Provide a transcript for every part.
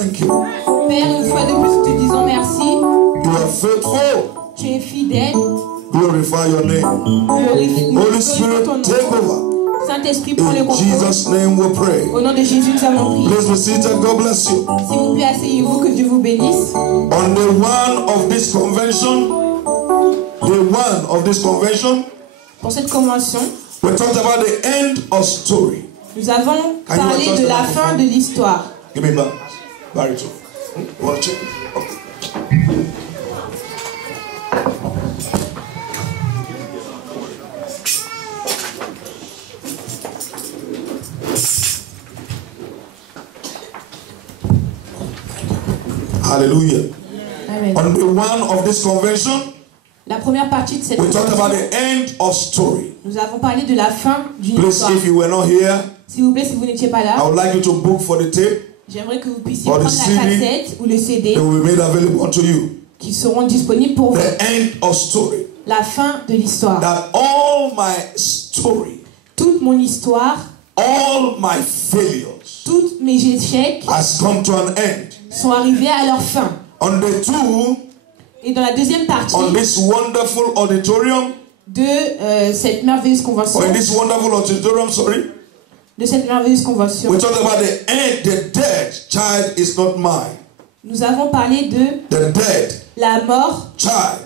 thank you. Père, une fois de plus, nous te disons merci. You are faithful. Tu es fidèle. Glorify your name. Holy Spirit, take over. Saint-Esprit, prends le In contrôle. Jesus' name we pray. Au nom de Jésus, nous avons prié. Please be seated. God bless you. S'il vous plaît, asseyez-vous, que Dieu vous bénisse. On day one of this convention, Pour cette convention, we talked about the end of story. nous avons parlé de la fin de l'histoire. Give me back. Baritone. Watch it. Okay. Hallelujah. Amen. On day one of this convention, La première partie de cette we talked about convention, the end of story. nous avons parlé de la fin d'une Please, histoire. if you were not here, S'il vous plaît, si vous n'étiez pas I là, would like you to book for the tape. j'aimerais que vous puissiez Or the prendre la CD. cassette ou le CD They will be made available unto you. qui seront disponibles pour vous. The end of story. La fin de l'histoire. That all my story, Toute mon histoire, all my failures tous mes échecs has come to an end. sont arrivés à leur fin. On day two, Et dans la deuxième partie on this wonderful auditorium, de cette merveilleuse convention, or in this wonderful auditorium, de cette merveilleuse convention, we talked about the end. The dead child is not mine. nous avons parlé de The dead la mort. child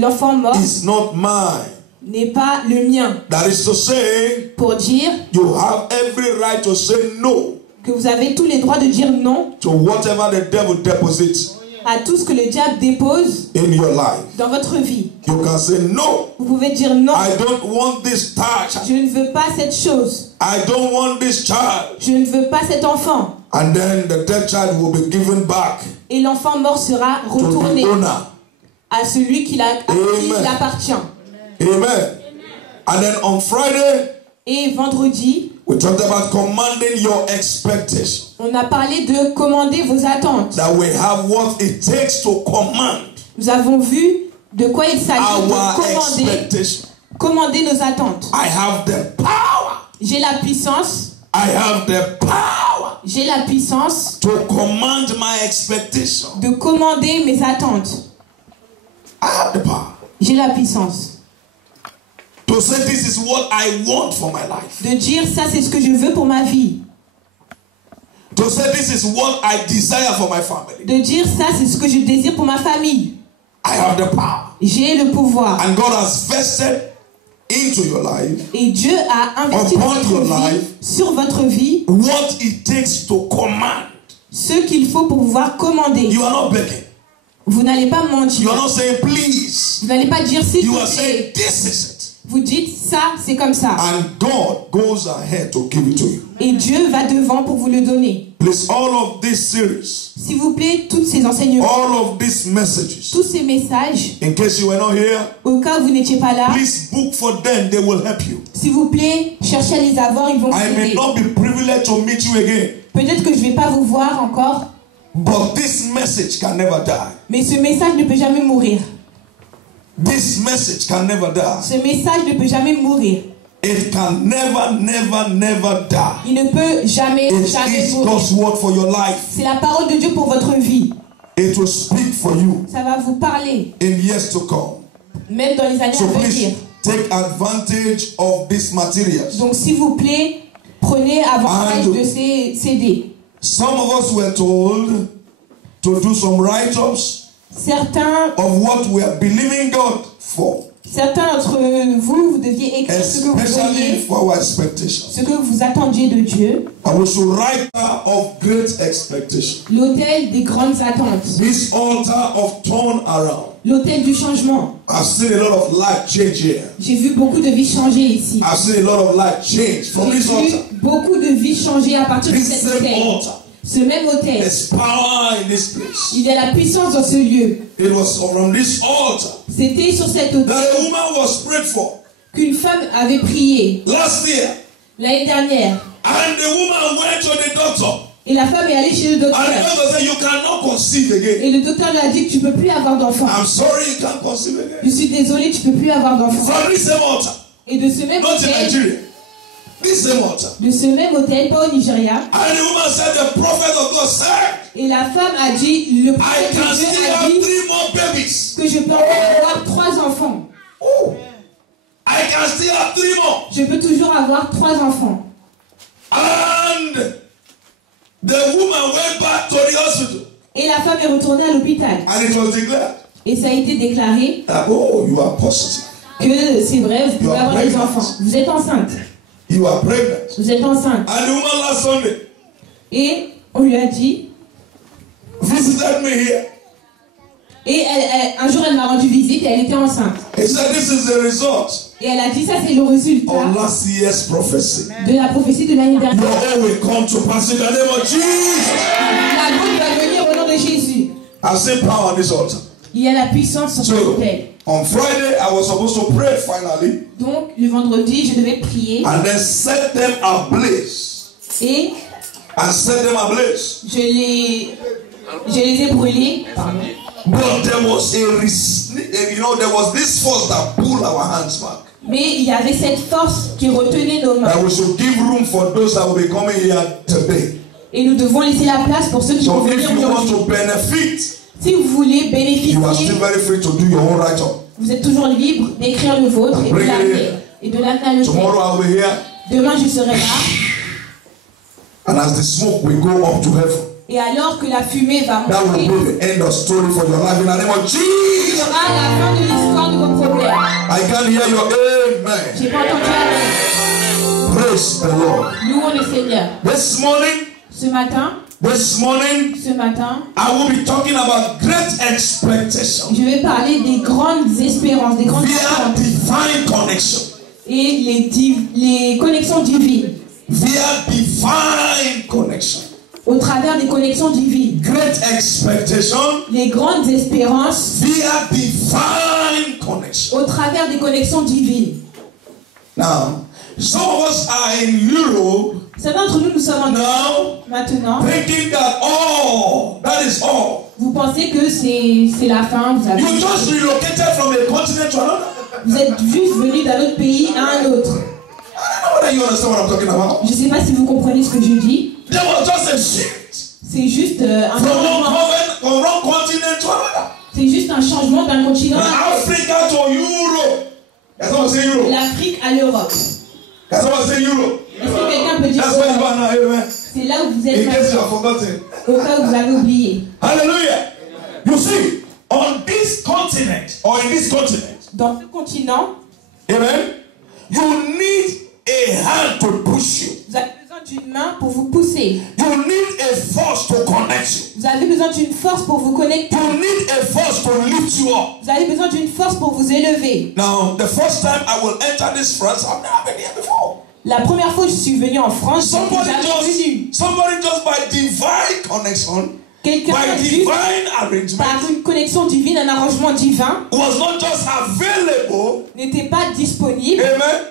L'enfant mort is not mine. n'est pas le mien. That is to say, Pour dire you have every right to say no que vous avez tous les droits de dire non to whatever the devil deposits à tout ce que le diable dépose in your life. dans votre vie. You can say no. Vous pouvez dire non. I don't want this child. Je ne veux pas cette chose. I don't want this child. Je ne veux pas cet enfant. And then the dead child will be given back Et l'enfant mort sera to the retourné owner. à celui à qui il appartient. Amen. And then on Friday, Et vendredi, we talked about commanding your expectation. on a parlé de commander vos attentes. That we have what it takes to command Nous avons vu de quoi il s'agit our de expectation. commander nos attentes. I have the power. J'ai la puissance. I have the power J'ai la puissance to command my expectation. de commander mes attentes. I have the power J'ai la puissance to say this is what I want for my life. de dire ça c'est ce que je veux pour ma vie. To say this is what I desire for my family. De dire ça c'est ce que je désire pour ma famille. I have the power. J'ai le pouvoir. And God has vested into your life Et Dieu a investi dans votre vie, sur votre vie, what it takes to command. ce qu'il faut pour pouvoir commander. You are not begging. Vous n'allez pas mentir. You are not saying please. Vous n'allez pas dire s'il You vous are saying plaît. this is it. Vous dites ça, c'est comme ça. And God goes ahead to give it to you. Et Dieu va devant pour vous le donner. Please, all of this series, S'il vous plaît, tous ces enseignements, all of these messages, tous ces messages, in case you were not here, au cas où vous n'étiez pas là, please book for them. They will help you. s'il vous plaît, cherchez à les avoir, ils vont vous I may aider. not be privileged to meet you again, Peut-être que je ne vais pas vous voir encore, but this message can never die. mais ce message ne peut jamais mourir. This message can never die. Ce message ne peut jamais mourir. It can never, never, never die. Il ne peut jamais, jamais It is mourir. God's word for your life. C'est la parole de Dieu pour votre vie. It will speak for you Ça va vous parler, in years to come. même dans les années So à venir. please take advantage of these materials. Donc s'il vous plaît, prenez avantage de ces CD. Some of us were told to do some write-ups Certains of what we are believing God for, d'entre vous, vous deviez écrire ce que vous especially voyez, for our expectations. ce que vous attendiez de Dieu. And we should write of great expectation. L'autel des grandes attentes. This altar of turnaround. L'autel du changement. I've seen a lot of life change here. J'ai vu beaucoup de vies changer ici. I've seen a lot of life change from J'ai this vu altar. beaucoup de vies changer à partir de This cet same autel. altar. Ce même autel. There's power in this place. Il y a la puissance dans ce lieu. It was from this altar C'était sur cet autel that a woman was prayed for qu'une femme avait prié last year. l'année dernière. And the woman went to the doctor. Et la femme est allée chez le And docteur. the doctor said, you cannot conceive again. Et le docteur lui a dit que tu ne peux plus avoir d'enfant. I'm sorry, you can't conceive again. Je suis désolée, tu ne peux plus avoir d'enfant. From this same altar. Et de ce même Not in autel, Nigeria. This same altar. de ce même hôtel, pas au Nigeria. And the woman said, the prophet of God said, Et la femme a dit, le I prophète can de Dieu still a have dit 3 more babies. que je peux encore avoir 3 enfants. Oh. I can still have 3 more. Je peux toujours avoir 3 enfants. And the woman went back to the hospital. Et la femme est retournée à l'hôpital. And it was declared Et ça a été déclaré that, oh, you are positive. que c'est vrai, vous pouvez avoir des enfants. Vous êtes enceinte. You are pregnant. Vous êtes enceinte. And the woman last Sunday Et on lui a dit, visited me here. et un jour elle m'a rendu visite et elle était enceinte. He said, this is the result Et elle a dit, ça c'est le résultat of last year's prophecy. de la prophétie de l'année Your dernière. own will come to pass in the name of Jesus. La vôtre va venir au nom de Jésus. I've seen power on this altar. Il y a la puissance sur cet So, autel. on Friday, I was supposed to pray finally Donc le vendredi, je devais prier and then set them ablaze. et And set them ablaze. je les ai brûlés. Pardon. But there was there was this force that pulled our hands back. Mais il y avait cette force qui retenait nos mains. That we should give room for those that will be coming here today. Et nous devons laisser la place pour ceux qui vont So if venir you want aujourd'hui. to benefit, Si vous voulez you are bénéficier, still very free to do your own write-up. vous êtes toujours libre d'écrire le vôtre et de l'amener. Et de l'amener à l'hôtel. Tomorrow I'll be here, Demain, je serai là. and as the smoke will go up to heaven, Et alors que la fumée va that monter, will be the end of story for your life in the name of ce Jesus. sera la fin de l'histoire de vos problèmes. I can hear your amen. J'ai pas entendu amen. Praise the Lord. Louons le Seigneur. This morning, Ce matin, I will be talking about great expectation je vais parler des grandes espérances, des grandes via attentes divine connection. et les connexions divines. Via divine connection. Au travers des connexions divines. Great expectation Les grandes espérances via divine connection. au travers des connexions divines. Now, some of us are in Europe Certains d'entre nous sommes en now maintenant. thinking that that is all. Vous pensez que c'est la fin. You just relocated from a continent to another. Vous êtes juste venu d'un autre pays à un autre. I don't know whether you understand what I'm talking about. Je ne sais pas si vous comprenez ce que je dis. There was just a shift C'est juste un from changement. one continent to another. C'est juste un changement d'un continent From à l'autre. Africa to Europe. That's what I say Europe. L'Afrique à l'Europe. That's what I say Europe. Est-ce que quelqu'un peut dire That's where you ça? are now, amen. C'est là où vous êtes In case you maintenant, have forgotten. au cas où vous avez oublié. Hallelujah. You see, on this continent, or in this continent, Dans ce continent, amen, you need a hand to push you. vous avez besoin d'une main pour vous pousser. You need a force to connect you. Vous avez besoin d'une force pour vous connecter. You need a force to lift you up. Vous avez besoin d'une force pour vous élever. Now, the first time I will enter this France, I've never been here before. La première fois que je suis venue en France, je Somebody n'étais jamais venue. just by divine connection, Quelqu'un by juste divine arrangement, par une connexion divine, un arrangement divin, was not just available, n'était pas disponible. amen,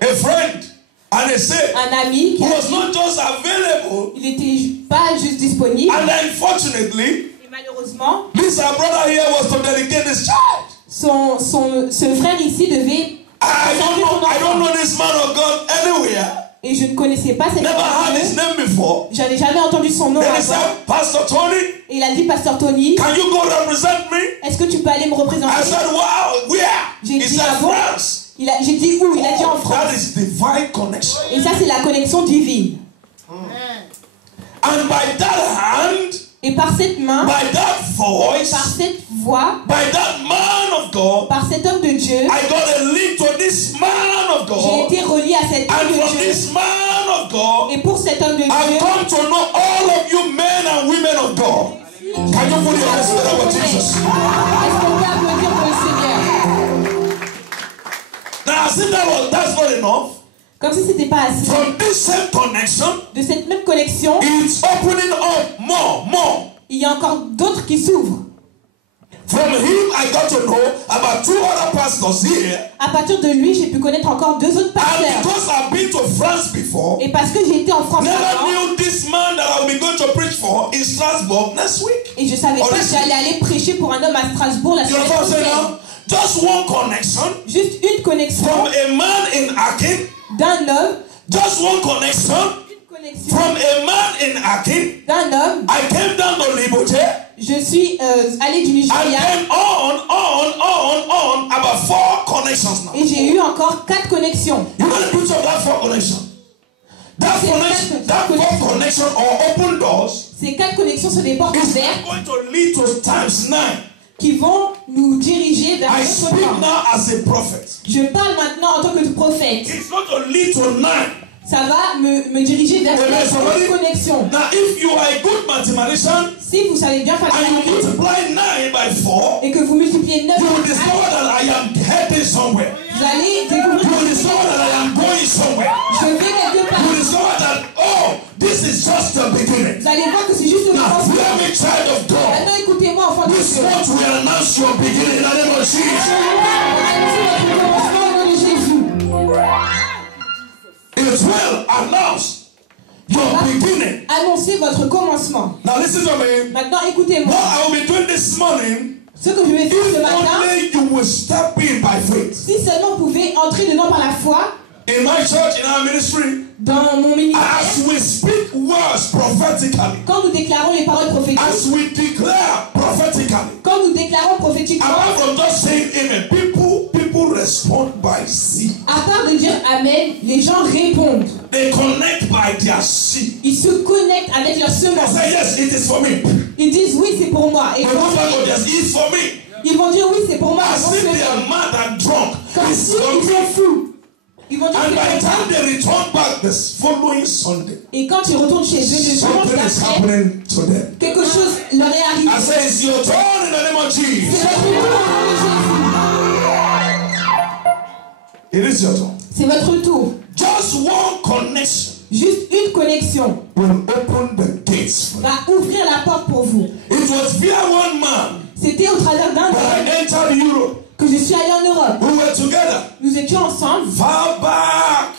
a friend, and a saint, Un ami qui who was not just available, il n'était pas juste disponible. and unfortunately, Et malheureusement, this our brother here was to dedicate his child. ce frère ici devait... I don't know this man of God anywhere. Et je ne connaissais pas cette Never had his personne. name before. J'avais jamais entendu son nom Then he avant. said, Pastor Tony, Et il a dit, Pasteur Tony, can you go represent me? est-ce que tu peux aller me représenter? I said, wow, where? J'ai He dit, said, ah bon? France. J'ai dit où? Il a dit en That France. is divine connection. Et ça, c'est la connexion divine. And by that hand, Et par cette main, by that voice, par cette voix, by that man of God, par cet homme de Dieu, I got a link to this man of j'ai God. été relié à cet homme And from de Dieu. this man of God, Et pour cet homme de I've Dieu, come to know all of you men and women of God. Can you put your hands together for Jesus? est-ce qu'on peut applaudir pour le Seigneur? Now, as if that's not enough, Comme si c'était pas assez. from this same connection, De cette même connexion, it's opening up more. il y a encore d'autres qui s'ouvrent. From him, I got to know about 2 other pastors here. À partir de lui, j'ai pu connaître encore 2 autres And pasteurs. because I've been to France before, Et parce que j'ai été en France never avant, knew this man that I'll be going to preach for in Strasbourg next week. et je savais pas que Honestly. j'allais aller prêcher pour un homme à Strasbourg la You know semaine what I'm saying prochaine. now? Just one connection Juste une connexion from a man in Akin d'un homme Just one connection Connexion from a man in Akin. d'un homme. I came down to Libote. Je suis allé du And Nigeria then on, about 4 connections now. et j'ai eu encore 4 connexions. You know the picture of that 4 connection? That connection, that 4 connection or open doors Ces 4 connexions sont des portes is ouvertes going to lead to times 9. qui vont nous diriger vers I notre speak temps. now as a prophet. Je parle maintenant en tant que prophète. It's going to lead to 9. Ça va me diriger vers Amen, somebody. cette connexion. Now, if you are a good mathematician Si vous savez bien faire and you calculer multiply 9 by 4, et que vous multipliez 9 you will par discover 4, that I am heading somewhere. vous allez découvrir You will discover that I am going somewhere. je vais quelque part. You will discover that, oh, this is just the beginning. Vous allez voir que c'est juste le Now, commencement. hear me, child of God. Maintenant, écoutez-moi, enfant de This Dieu. month we announce your beginning in the name of Jesus. Annoncez votre commencement au nom de Jésus. It will announce your beginning. Annoncez votre commencement. Now listen to me. Maintenant, écoutez-moi. What I will be doing this morning, Ce que je vais faire ce if matin, only you will step in by faith. si seulement vous pouvez entrer dedans par la foi, In my church, in our ministry, dans mon ministère, as we speak words prophetically, quand nous déclarons les paroles prophétiques, as we declare prophetically, quand nous déclarons prophétiquement, apart from just saying amen, people respond by seed. à part de dire Amen, les gens répondent. They connect by their seed. Ils se connectent avec leur They semence. say, yes, it is for me. Ils disent oui, c'est pour moi. Et They go back on yes, it's for me. ils vont dire oui, c'est pour moi. As if they are mad and drunk. Comme It's si for ils me. sont fous. Ils vont dire And by the c'est pour time moi. they return back this following Sunday, Et quand ils retournent chez eux le dimanche something is d'après, happening to them. quelque chose leur est arrivé. I say, it's your turn in the name of C'est Jesus. votre tour au nom de Jésus. It is your turn. C'est votre tour. Just one connection Juste une connexion will open the gates for you. va ouvrir la porte pour vous. It was via one man C'était au travers d'un that homme I entered Europe. que je suis allée en Europe. We were together Nous étions ensemble far back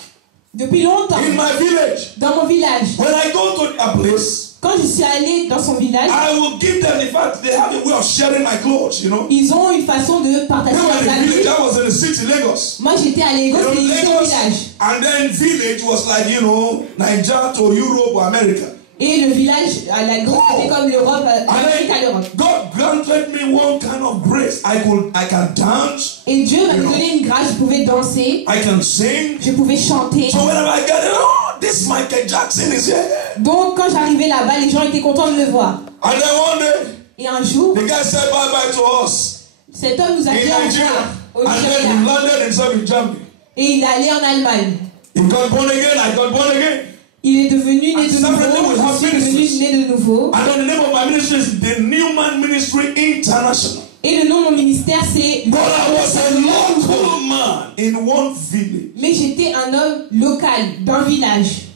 depuis longtemps in my village. dans mon village. When I go to a place, Quand je suis allée dans son village, I will give them, in fact, they have a way of sharing my clothes, you know. ils ont une façon de partager They were in leurs the village, habits. I was in the city, Lagos. Moi j'étais à Lagos You know, et ils étaient au Lagos, village. and then village was like, you know, Nigeria to Europe or America. Et le village, à la grande, c'était comme l'Europe, l'Amérique à l'Europe. God granted me one kind of grace. I can dance, Et Dieu m'a donné une grâce, je pouvais danser, I can sing. je pouvais chanter. So whenever I get it, oh, this Michael Jackson is here. Donc quand j'arrivais là-bas, les gens étaient contents de me voir. And then one day, Et un jour, the guy said bye-bye to us cet homme nous a in dit au Nigeria. revoir au And then he Nigeria. landed himself in Germany. Et il est allé en Allemagne. He got born again, I got born again. Il est devenu né de separately nouveau, we have je suis devenu ministries. né de nouveau. And then the name of my ministry is the Newman Ministry International. Et le nom de mon ministère c'est... But I was a local man in one village. Mais j'étais un homme local d'un village.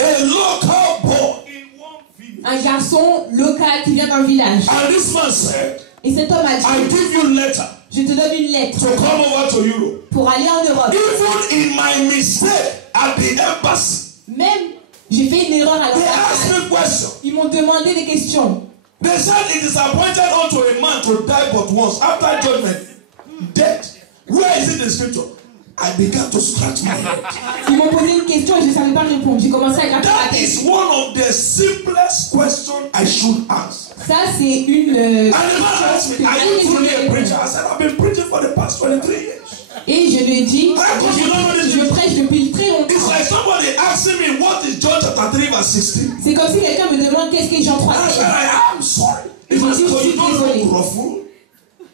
A local boy in one village. Un garçon local qui vient d'un village. And this man said, Et cet homme a I dit, give you letter je te donne une lettre to come over to Europe. pour aller en Europe. Even in my mistake at the embassy, Même, j'ai fait une erreur à they asked l'ambassade. me questions. Ils m'ont demandé des questions. They said it is appointed unto a man to die but once. After judgment, death. Where is it in scripture? I began to scratch my head. Ils m'ont posé une question et je ne savais pas répondre. J'ai commencé à gratter la That tête. is one of the simplest questions I should ask. Ça, c'est une... And the man asked me, are you truly a preacher? I said, I've been preaching for the past 23 years. Et je lui ai dit, How come you don't know this? je prêche depuis très It's longtemps. like somebody asking me, what is John chapter 3 verse 16? C'est comme si quelqu'un me demande qu'est-ce que Jean 3 And I said, fait. I'm sorry. He said, so you don't look ruffled?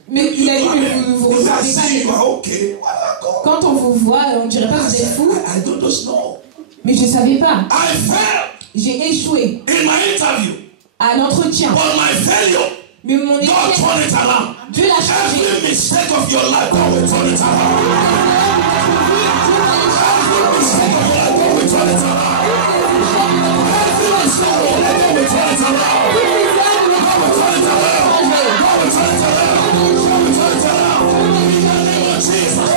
Mais il a dit que vous If I ressemblez see you pas. are okay, well, I go. Quand on vous voit, on dirait pas que I vous êtes said, fou. I don't just know. Mais je ne savais pas. I failed J'ai échoué in my interview, à l'entretien. but my failure, Mais mon God échec, turned it around. Dieu l'a changé. Every mistake of your life, God will turn it around. Every mistake of your life, God will turn it around. Every mistake of your life, God will turn it around. God will turn it around. God will turn it around. God will turn it around. In the name of Jesus.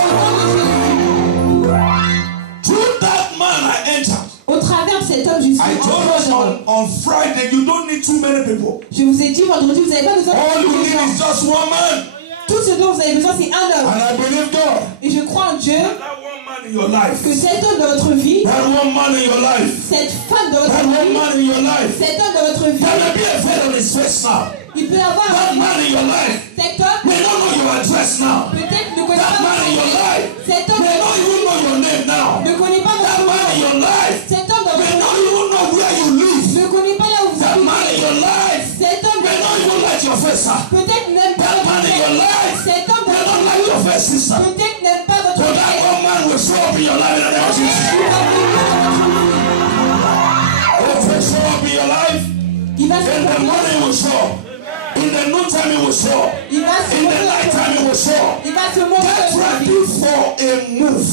Through that man I entered. Au travers de cet homme, je suis I told us entré. on Friday, you don't need too many people. Je vous ai dit vendredi, vous n'avez pas besoin All you de need gens. is just one man. Tout Tout ce dont vous avez besoin, c'est un homme. And I believe God. Et je crois en Dieu That one man in your life. que cet homme dans votre vie, That one man in your life. cette femme dans That votre one vie, man in your life. cet homme dans votre vie, There may be a veil on his face now. il peut avoir That man in your life. cet homme, May not know your address now. peut-être ne connaît That pas man in your votre life. nom. Cet homme May not even know your name now. ne connaît pas That votre man in nom. your life. Cet homme dans May votre not vie even know where you live. ne connaît pas là où vous That man in vivez. your life. Cet homme May not even like your face, sir. peut-être n'aime pas That man votre in your tête. life. Cet homme May dans not votre like your vie face, sister. peut-être n'aime pas votre But that tête. one man will show up in your life in the name of Jesus. If he show up in your life, Il va in se the montrer. morning he will show up. In the noontime he will show up. Il va se In the montrer. nighttime he will show up. Il va se montrer. Get ready for a move.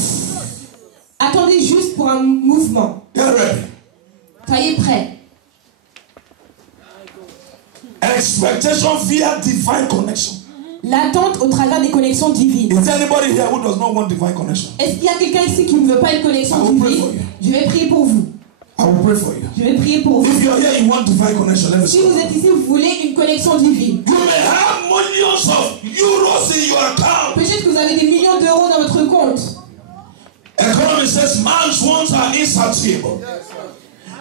Attendez juste pour un mouvement. Get ready. Soyez prêts. Expectation via divine connection. L'attente au travers des connexions divines. Is there anybody here who does not want divine connection? Est-ce qu'il y a quelqu'un ici qui ne veut pas une connexion I will pray divine? for you. Je vais prier pour vous. I will pray for you. Je vais prier pour vous. If you're here, you want divine connection, let me Si see. vous êtes ici, vous voulez une connexion divine. You may have millions of euros in your account. Peut-être que vous avez des millions d'euros dans votre compte. Economy says man's wants are insatiable.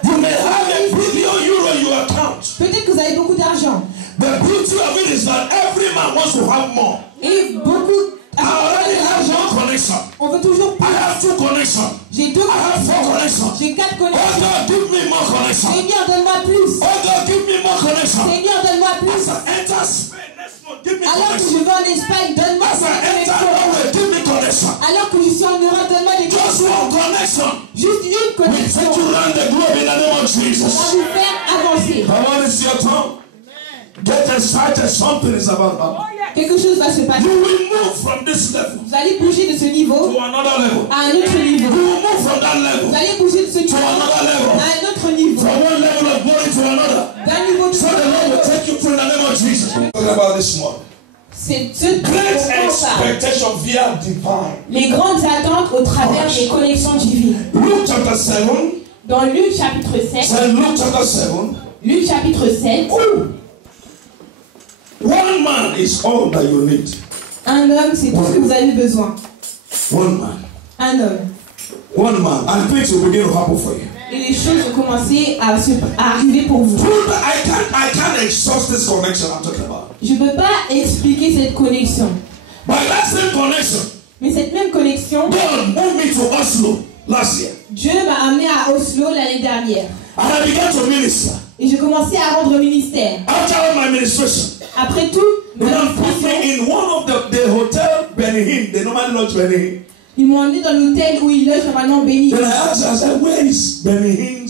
You may have a billion euro in your account. Peut-être que vous avez beaucoup d'argent. The beauty of it is that every man wants to have more. Et beaucoup I already have d'argent. one connection. On veut toujours I plus. have two connections. J'ai deux I have connexions. four connections. J'ai quatre Oh connexions. God, give me more connection. Seigneur, donne-moi plus. Oh God, give me more connection. Seigneur, donne-moi As plus. I enter Spain next month, give me Alors que connection. je vais en Espagne, donne-moi As I cette enter connexion. Norway, give me connection. Alors que je suis en Europe, donne-moi des Just connexions. one connection. Juste une We connexion. take you around the globe in the name of On va Jesus. vous faire avancer. Come on, it's your turn. Get excited. Something is about to happen. Quelque chose va se passer. You will move from this level Vous allez bouger de ce niveau to another level. à un autre You niveau. will move from that level Vous allez bouger de ce to niveau another level. à un autre niveau. From one level of glory to another. D'un niveau de So the Lord will take you through in the name of Jesus. Talking about this morning. C'est ce Great qu'on parle. expectation via divine. Les grandes attentes au travers des connexions divines. Luke chapter 7. Dans Luc chapitre 7, Say Luke chapter 7. Luc chapitre 7, One man is all that you need. un homme, c'est tout ce que vous avez besoin. One man. Un homme. One man. And things will begin to happen for you. Et les choses vont commencer à arriver pour vous. I can't exhaust this connection I'm talking about. Je ne peux pas expliquer cette connexion. But that same connection, Mais cette même connexion, God moved me to Oslo last year. Dieu m'a amené à Oslo l'année dernière. And I began to minister. Et j'ai commencé à rendre ministère. After all my ministration, Après tout, they put me in one of the hotel Benin. They normally lodge Benin. ils m'ont emmené dans l'hôtel où ils logent normalement béni. Then I asked, I said, where is Benin?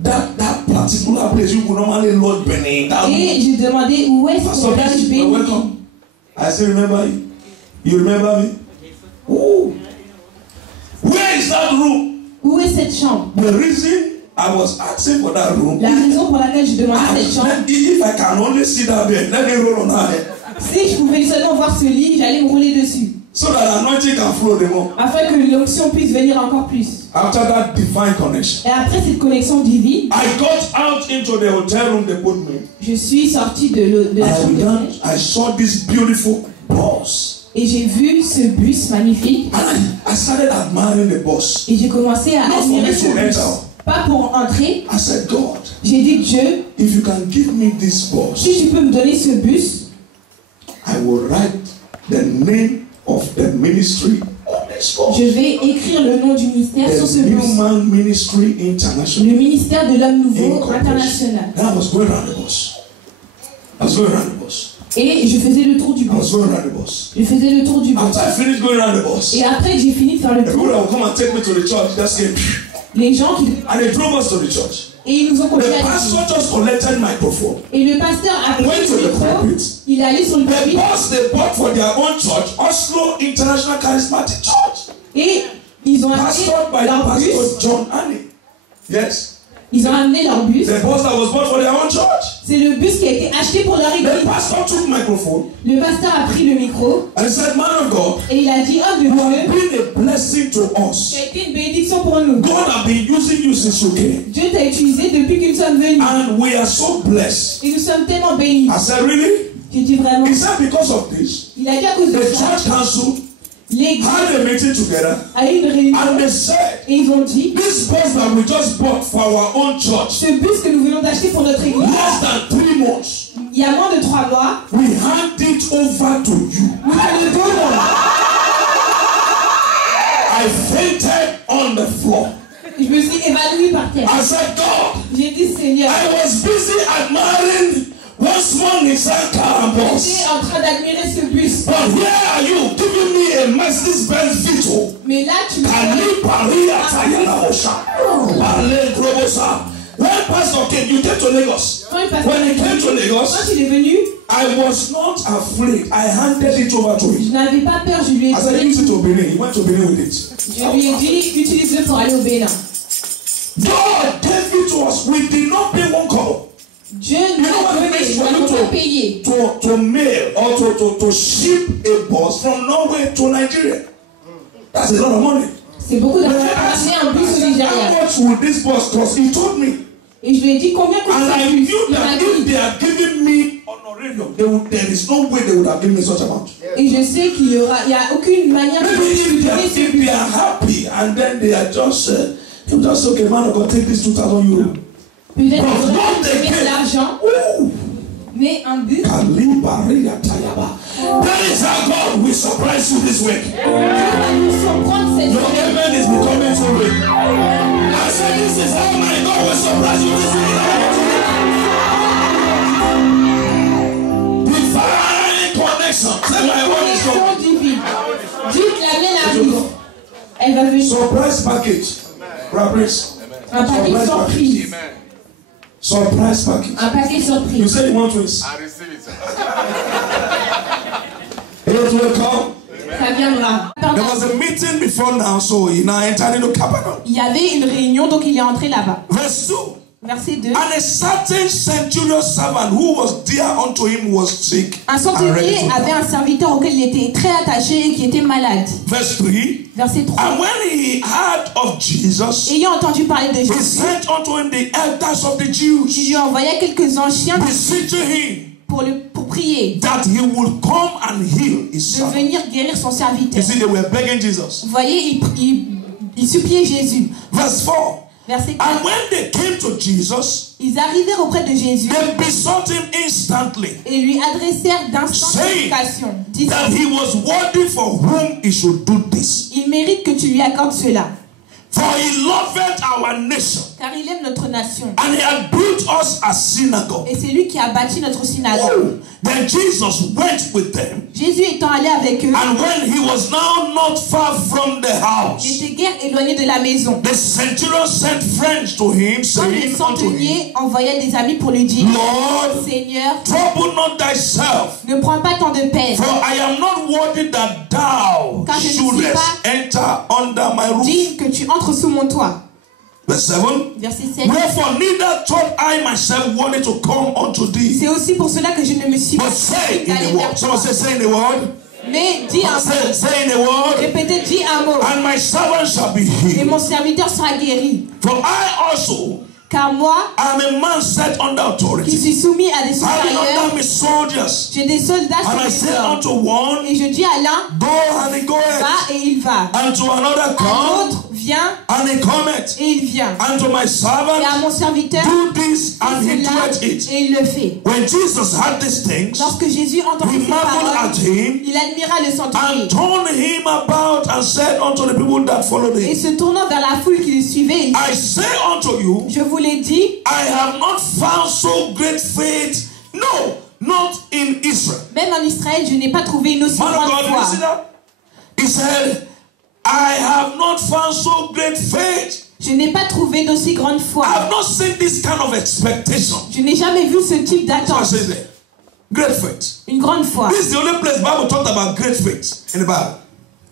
That particular place you could normally lodge Benin. Et j'ai demandé où est-ce Pastor, qu'on loge béni. welcome. I said, remember you? You remember me? Oh. Where is that room? Où est cette chambre? The reason I was asking for that room, La raison pour laquelle je demandais cette chambre, if I can only see that bed, let me roll on her head. si je pouvais seulement voir ce lit, j'allais me rouler dessus. So that anointing can flow the more. Afin que l'onction puisse venir encore plus. After that divine connection, Et après cette connexion divine, I got out into the hotel room they put me. je suis sortie de la chambre de siège. I saw this beautiful bus. Et j'ai vu ce bus magnifique. And I started admiring the bus. Et j'ai commencé à Not for admirer me ce to bus. enter. Pas pour entrer. I said, God, J'ai dit, Dieu, if you can give me this bus, si tu peux me donner ce bus, I will write the name of the ministry on this bus. je vais écrire le nom du ministère sur ce The bus. New Man Ministry International. Le ministère de l'homme nouveau Incorporation. international. And I was going around the bus. I was going around the bus. Et je faisais le tour du I was bus. going around the bus. Je faisais le tour du bus. After I finished going around the bus, Et après que j'ai fini de faire le the people tour, that would come and take me to the church just came. les gens qui... And they drove us to the church. Et ils nous ont The conduits à l'église. pastor just collected microphone. Et le pasteur a pris Went to le the micro, pulpit. il est allé sur le The pulpit bus they bought for their own church, Oslo International Charismatic Church, et ils ont amené pastored by the leur bus. pastor John Annie. Yes, Ils ont amené leur bus. the bus that was bought for their own church. C'est le bus qui a été acheté pour leur The église. pastor took microphone Le pasteur a pris le micro and he said, "Man of God, et il a dit, homme de you have Dieu, been a blessing to us. tu as été une bénédiction pour nous. God has been using you since you came, Dieu t'a utilisé depuis que nous sommes venus. and we are so blessed." Et nous sommes tellement bénis. I said, "Really?" J'ai dit vraiment. He said, "Because of this, Il Il a dit à cause de the ça, church council l'église had a meeting together, a eu une réunion and they said, et ils ont dit, this bus that we just bought for our own church, ce bus que nous venons d'acheter pour notre église, less than 3 months, il y a moins de 3 mois, we hand it over to you. nous te le donnons. I fainted on the floor. Je me suis évanouie par terre. I said, God, J'ai dit, Seigneur, I was busy admiring one small Nissan car and bus. j'étais en train d'admirer ce bus. But here are you giving me a Mercedes-Benz Vito. Mais là, tu me Kali Paria Tayana Osha. Parle Grobosa. When Pastor came, you came to Lagos. When he came to Lagos, quand il est venu, I was not afraid. I handed it over to je him. n'avais pas peur, je lui ai I said, donné. use it to Benin. He went to Benin with it. Je lui ai dit, utilise-le pour aller au Bénin. God gave it to us. We did not pay one kobo. Dieu nous a donné, nous n'avons pas payé. To mail or to ship a bus from Norway to Nigeria. That's a lot of money. C'est beaucoup d'argent pour acheter un bus au How Nigeria. much will this bus cost? He told me. Et je lui ai dit combien coûte And I ce bus. knew Il m'a that if dit. they are giving me honorarium, there is no way they would have given me such amount. Et je sais qu'il y aura, il n'y a aucune manière de Maybe if lui donner ce they bus. are happy and then they are just, you just say, okay, man, I'm going to take this 2,000 euro. Peut-être qu'il But faudrait not donner again. de l'argent, Ooh. mais un bus. Kalibaria Tayaba. That is how God will surprise you this week. Dieu va nous surprendre cette Your semaine. amen is becoming so big. I said, this is how my God will surprise you this week. Divine connection. Say my word is Connexion coming. divine. Dites la mienne arrive. Elle va venir. Surprise package. Surprise. Un paquet surprise. Surprise package. Un paquet You surprise. said you want twins. I receive it. It will come. Ça viendra. There was a meeting before now, so he now entered into Capernaum. Il y avait une réunion, donc il est entré là-bas. Verse 2. Verset 2. And a certain centurion servant who was dear unto him was sick Un and ready centenier to avait die. un serviteur auquel il était très attaché et qui était malade. Verse 3. Verset 3. And when he heard of Jesus, Ayant entendu parler de he Jésus, sent unto him the elders of the il Jews, lui envoya quelques anciens beseeching him pour prier, that he would come and heal his de servant. venir guérir son You serviteur. see, they were begging Jesus. Vous voyez, il suppliait Jésus. Verse 4. Verset 4. And when they came to Jesus, Ils arrivèrent auprès de Jésus they besought him instantly et lui adressèrent d'instants supplications, disant, that he was worthy for whom he should do this. il mérite que tu lui accordes cela, For he loveth our nation, car il aime notre nation. and he had built us a synagogue. Et c'est lui qui a bâti notre synagogue. Oh, then Jesus went with them, Jésus étant allé avec eux, and when he was now not far from the il house, était guère éloigné de la maison. the centurion sent friends to him, Quand le saying unto him, centenier envoya des amis pour lui dire, Lord, Seigneur, trouble not thyself, ne prends pas tant de peine, for I am not worthy that thou Car je ne suis shouldest pas enter under my roof. digne que tu entres sous mon toit. Verse 7. Verset 7. Wherefore neither thought I myself worthy to come unto thee, C'est aussi pour cela que je ne me suis pas but say in d'aller the vers word. toi. Someone say in the word. Mais dis un mot. Say in the word. Répétez, dis un mot. And my servant shall be Et healed. mon serviteur sera guéri. For I also Car moi, am a man set under qui authority, suis soumis à des having supérieurs, under me soldiers. j'ai des soldats And I sur say mes ordres. unto one, Et je dis à l'un, go, and he goeth. va et il va. And to another À come, l'autre, viens and he cometh. et il vient. And to my Et à servant, mon serviteur, do this, and fais he cela doeth it. et il le fait. When Jesus had these things, Lorsque Jésus entendit he ces marveled paroles, at him, il admira le centenier. and turned him about, and said unto the people that followed Et him, se tournant vers la foule qui le suivait, il dit, I say unto you, je vous l'ai dit, I have not found so great faith, no, not in Israel. même en Israël, je n'ai pas trouvé une aussi Man of grande God, you see foi. that? He said, I have not found so great faith. Je n'ai pas trouvé d'aussi grande I foi. have not seen this kind of expectation. Je n'ai jamais vu ce type So I d'attente. say there. Great faith. Une grande foi. This is the only place Bible talked about great faith in the Bible.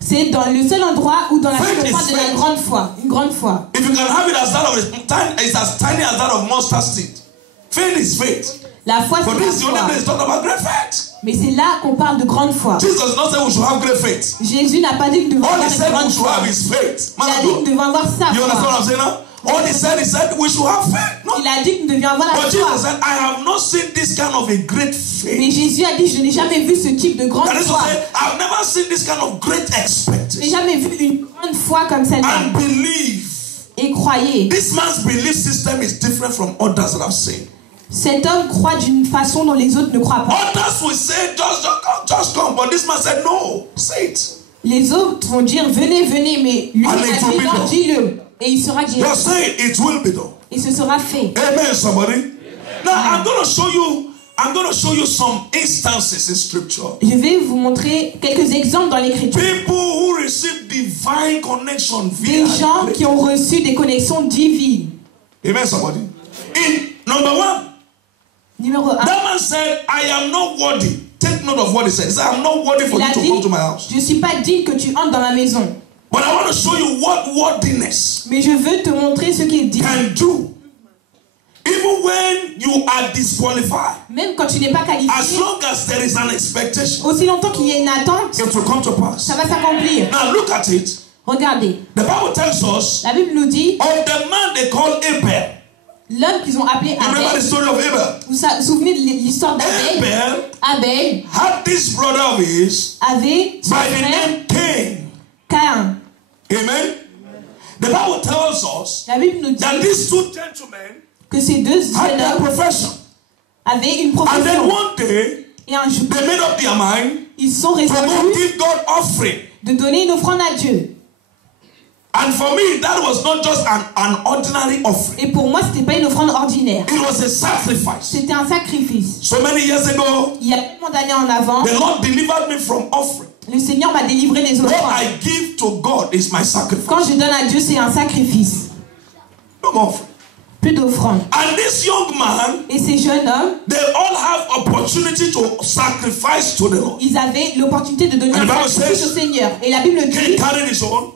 C'est dans le seul endroit où dans la Faith Bible on is parle de la faith. grande foi. Une grande foi. If you can have it as that of it's as tiny as that of mustard seed. Faith is faith. La foi, But this is c'est the la only foi. place talked about great faith. Mais c'est là qu'on parle de grande foi. Jesus does not say we should have great faith. Jésus n'a pas dit que nous devons All avoir he une said we grande should foi. have is faith. Il Man a of dit que God. nous devons avoir sa You understand what foi. I'm saying now? All he said we should have faith. No. Il a dit que nous devions avoir la But Jesus foi. said, I have not seen this kind of a great faith. Mais Jésus a dit, je n'ai jamais vu ce type de grande That is to foi. say, I've never seen this kind of great Je n'ai expectation. jamais vu une grande foi comme celle-là. And believe. Et croyez. This man's belief system is different from others that I've seen. Cet homme croit d'une façon dont les autres ne croient pas. Others will say, just come. But this man said, no, say it. Les autres vont dire, venez, venez, mais lui And a it will dit, be non, done. dis-le. Et il sera guéri. Just say it, it will be done. Et ce sera fait. Amen, somebody. Now I'm going to show you some instances in scripture. Je vais vous montrer quelques exemples dans l'écriture. People who receive divine connection via Des gens qui ont reçu des connexions divines. Amen, somebody. In number 1, Numéro 1. that man said, I am not worthy. Take note of what he said. He said, I'm not worthy for Il you a to dit, come to my house. je ne suis pas digne que tu entres dans ma maison. But I want to show you what worthiness Mais je veux te montrer ce qu'il dit. can do. Even when you are disqualified, Même quand tu n'es pas as qualifié, long as there is an expectation, aussi longtemps qu'il y a une attente, it will come to pass. ça va s'accomplir. Now look at it. Regardez, The Bible tells us la Bible nous dit, of the man they call Abel. l'homme qu'ils ont appelé You remember the Abel. story of Abel? Vous vous souvenez de l'histoire d'Abel? Abel Abel had this brother of his avait son by the frère name Cain. Caïn. Amen. The Bible tells us La Bible nous dit that these two gentlemen que ces deux had jeunes their hommes profession. avaient une And then profession. one day, Et un jour, they made up their mind ils sont to go résolus give God offering. de donner une offrande à Dieu. And for me, that was not just an ordinary offering. Et pour moi, ce n'était pas une offrande ordinaire. It was a sacrifice. C'était un sacrifice. So many years ago, Il y a tellement d'années en avant, the Lord delivered me from offering. le Seigneur m'a délivré des What offrandes. I give to God is my sacrifice. Quand je donne à Dieu, c'est un sacrifice. No more offering. Plus d'offrandes. And this young man, Et ces jeunes hommes, they all have opportunity to sacrifice to the Lord. ils avaient l'opportunité de donner And the un Bible sacrifice says, au Seigneur. Et la Bible Cain dit, carried his own.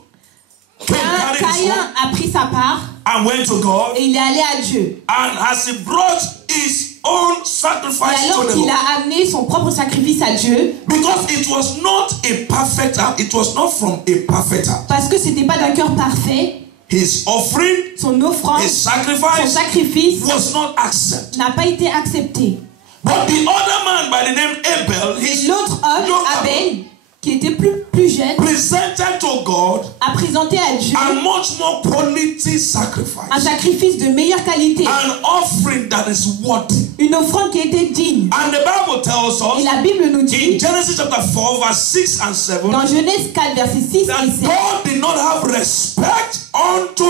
Cain carried his Caïn own a pris sa part and went to God. et il est allé à Dieu. And as he brought his own Et sacrifice alors to the qu'il Lord, a amené son propre sacrifice à Dieu, because it was not a perfect act, it was not from a perfect act. parce que c'était pas d'un cœur parfait, His offering, son offrande, his son sacrifice sacrifice was not accepted. n'a pas été accepté. But the other man by the name Abel, Et his l'autre homme, young Abel, qui était plus jeune, presented to God a présenté à Dieu a much more quality un sacrifice, sacrifice de meilleure qualité, an offering that is worthy. une offrande qui était digne. And the Bible tells Et us la Bible nous in dit, Genesis chapter 4, verse 6 and 7, dans Genèse 4, verset 6 that et 7, God did not have respect unto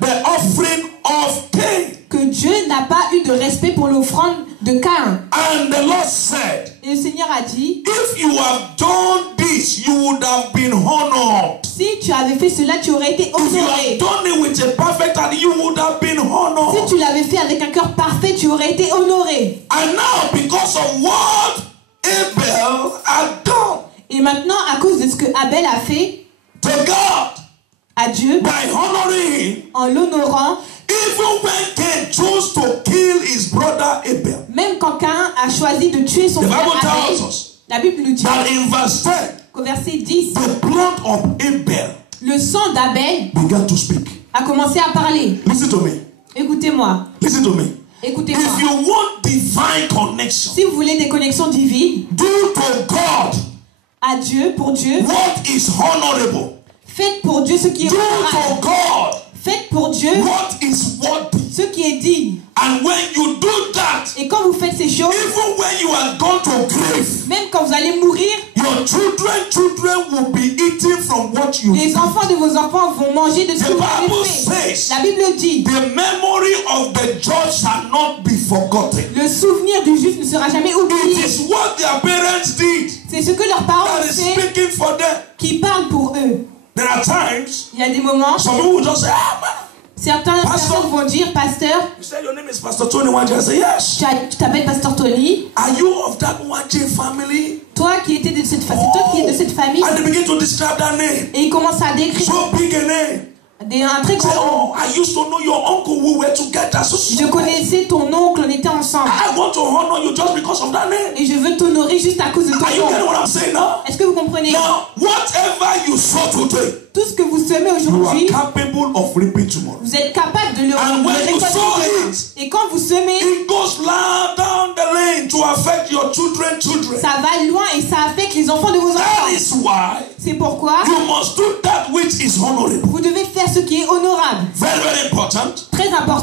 the offering of Cain. que Dieu n'a pas eu de respect pour l'offrande de Caïn. And the Lord said, Et le Seigneur a dit, if you have done this, you would have been honored. si tu avais fait cela, tu aurais été If you have honoré. done it with a perfect heart, you would have been Si honored. tu l'avais fait avec un cœur parfait, tu aurais été honoré. And now, because of what Abel had done Et maintenant, à cause de ce que Abel a fait to God à Dieu, by honoring him, en l'honorant, even when Cain chose to kill his brother Abel, même quand Caïn a choisi de tuer son the frère Bible tells Abel, us la Bible nous dit that in verse 10, qu'au verset 10, the blood of Abel le sang d'Abel began to speak. a commencé à parler. Listen to me. Écoutez-moi, Listen to me. écoutez-moi. If you want divine connection, Si vous voulez des connexions divines, do to God à Dieu, pour Dieu, what is honorable. faites pour Dieu ce qui est Do honorable. to God Faites pour Dieu what is worthy. ce qui est digne. And when you do that, Et quand vous faites ces choses, even when you are gone to grave, même quand vous allez mourir, your children will be eating from what you les do. enfants de vos enfants vont manger de ce The que vous Bible avez fait. says La Bible dit, the memory of the just shall not be forgotten. le souvenir du juste ne sera jamais It oublié. is what their parents did C'est ce que leurs parents that ont is fait speaking for them. qui parle pour eux. There are times Il y a des moments, some people will just say, ah man, certaines Pasteur. personnes vont dire, pasteur, you say your name is Pastor Tony Wanje. I say yes. tu t'appelles pasteur Tony, Are you of that Wanje family? toi qui étais de cette famille, c'est toi qui es de cette famille. And they begin to describe that name. Et il commence à décrire So big a name. Un très Say, grand. oh, I used to know your uncle. We were together. So, Je connaissais ton oncle, on était ensemble. I want to honor you just because of that name. Et je veux t'honorer juste à cause de ton Are you getting nom. what I'm saying now? Est-ce que vous comprenez? Now, whatever you sow today, Tout ce que vous semez you are aujourd'hui, capable of reaping tomorrow. vous êtes capable de le And when you sow récolter. it, Et quand vous semez, it goes down the lane to affect your children. ça va loin et ça affecte les enfants de vos That enfants. is why C'est pourquoi you must do that which is honorable. vous devez faire ce qui est honorable. Very, very important. Très important.